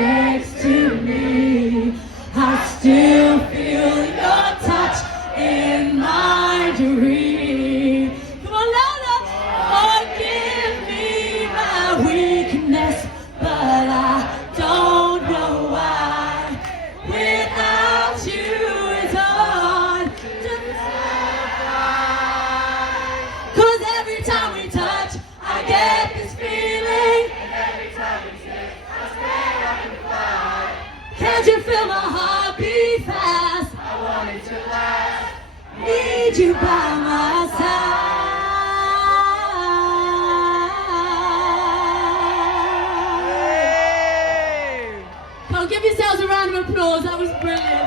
next to me. I still feel your touch in my dream. Come on, louder. Forgive me my weakness, but I don't know why. Without you, it's hard to survive. 'Cause every time we touch, I get this feeling. And every time we kiss, I swear I can fly. Can't you feel my heart beat fast? I want it to last. Need you by my side. Come on, give yourselves a round of applause. That was brilliant.